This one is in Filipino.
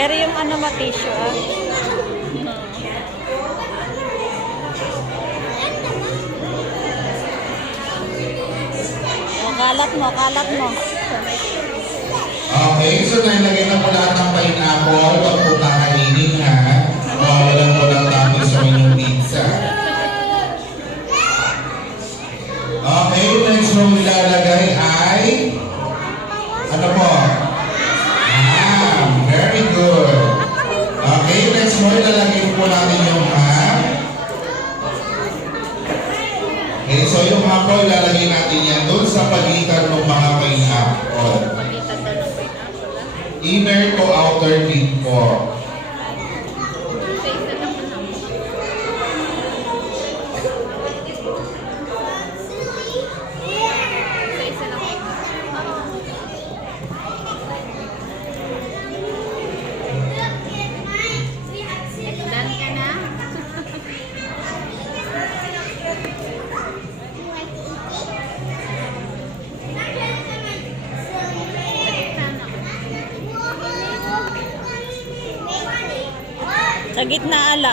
Eri yung ano mo, tissue, ah. O, kalat mo, kalat mo. Okay, so nilagay na po lahat ng pineapple. Huwag po kakainin ha. Mawawalan po lang natin sa inyong pizza. Okay, next mong ilalagay ay ano po? Very good. Okay, next mo ilalagay po natin yung ham. Okay, so yung ham po ilalagay natin yan doon sa pagitan ng mga pineapple. Inner to outer tip po. Sa gitna ala.